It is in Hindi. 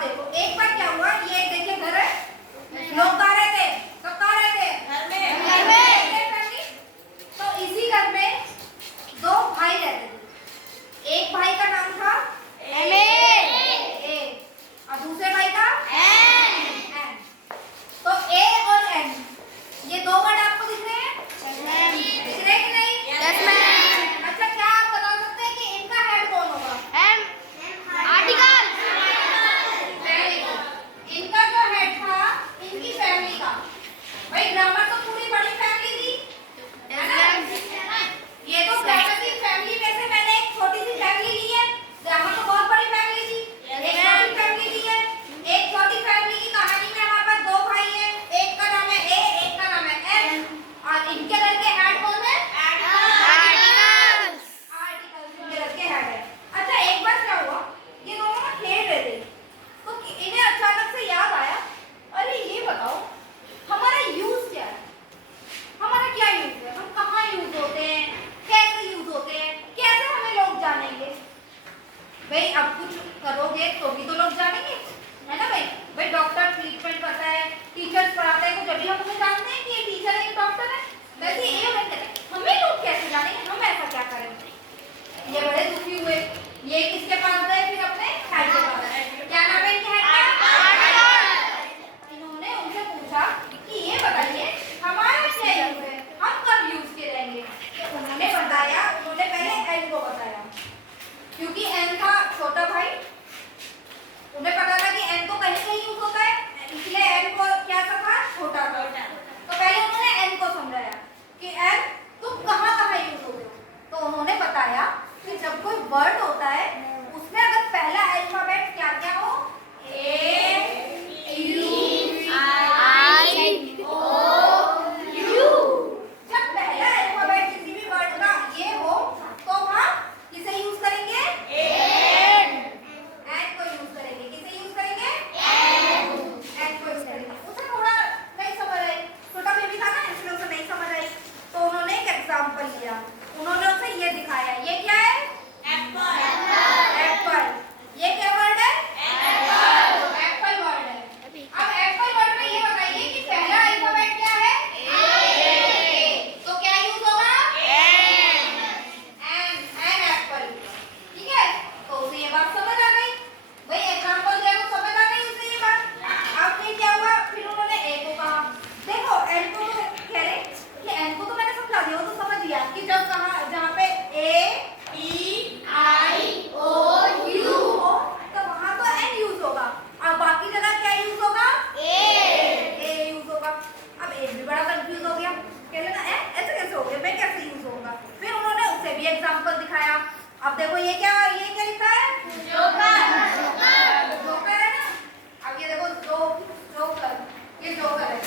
देखो एक बार क्या हुआ, ये देखिए घर है, लोग कहाँ रहते, सब कहाँ रहते, घर में। तो इसी घर में दो भाई रहते थे। एक भाई का नाम था ए और दूसरे भाई का एन। तो ए और एन ये दो वर्ड आपको दिख रहे हैं, दिख रहे हैं कि नहीं? अच्छा, क्या आप बता सकते हैं कि इनका हेड कौन होगा? आर्टिकल। इनका जो हेड था इनकी फैमिली का, भाई ग्रामर तो पूरी बड़ी फैमिली थी, है ना? ये तो ग्रामर की फैमिली में से मैंने एक छोटी सी फैमिली ली है, ग्रामर तो बहुत बड़ी फैमिली थी, एक छोटी फैमिली ली है। एक छोटी फैमिली की कहानी में हमारे पास दो भाई हैं, एक का नाम है ए, एक का नाम है एन, और इनके घर के हेड कौन है? आर्टिकल्स इनके घर के हेड है। अच्छा, एक बार क्या हुआ, ये दोनों ना खेल रहे थे, तो इन्हें अचानक से याद आया, अरे ये बताओ हमारा यूज क्या है, हमारा क्या यूज है, हम कहाँ यूज होते हैं, कैसे यूज होते हैं, कैसे हमें लोग जानेंगे? भाई अब कुछ करोगे तो भी तो लोग जानेंगे, है ना भाई? भाई डॉक्टर ट्रीटमेंट करता है, टीचर्स पढ़ाते हैं, तो जब भी हम उसे जानते हैं कि ये टीचर है, ये डॉक्टर है, वैसे ये हमें लोग कैसे जानेंगे, हम ऐसा क्या करें? ये बड़े दुखी हुए, ये किसके पास गए फिर? अपने हेड के पास। क्या नाम है इनके हेड का? इन्होंने उनसे पूछा कि ये बताइए हमारा क्या यूज है, हम कब यूज के रहेंगे? तो उन्होंने बताया, उन्होंने पहले एन को बताया, क्योंकि एन था छोटा भाई, उन्हें पता था कि एन तो कहीं कहीं यूज होता है, इसलिए एन को क्या था, छोटा था। तो पहले उन्होंने एन को समझाया कि एन तुम कहाँ कहाँ यूज होते हो। तो उन्होंने बताया कि जब कोई वर्ड होता है उसमें अगर पहला अल्फाबेट क्या क्या हो, ए यू आई ओ यू, जब पहला अल्फाबेट किसी भी वर्ड का ये हो तो वहाँ किसे यूज करेंगे? एन को यूज करेंगे। किसे यूज करेंगे? एन को यूज करेंगे। उसे थोड़ा नहीं समझ आई, छोटा बेबी था ना, इसलिए उसे नहीं समझ आई, तो उन्होंने एक एग्जांपल लिया, उन्होंने उसे ये दिखाया, ये क्या है? एप्पल। ये क्या वर्ड है? एप्पल वर्ड है। अब एप्पल वर्ड में ये बताइए कि पहला अल्फाबेट क्या है? ए। तो क्या यूज होगा? An apple. ठीक है, तो उसे ये बात समझ आ गई, भाई एग्जांपल दिया तो समझ आ गई उसे ये बात। अब फिर क्या हुआ, फिर उन्होंने ए को कहा, देखो एन को तो कह रहे कि एन को तो मैंने समझा दिया, वो तो समझ गया कि जब कहा जहाँ पे ए ई आई ओ यू हो तो वहाँ तो एन यूज होगा, और बाकी जगह क्या यूज होगा? ए यूज होगा। अब ए भी बड़ा कंफ्यूज हो गया, कह लेना ऐसे कैसे हो गया, मैं कैसे यूज होगा? फिर उन्होंने उसे भी एग्जांपल दिखाया। अब देखो ये क्या लिखा है? जोकर है ना। अब ये देखो जोकर, ये जोकर है।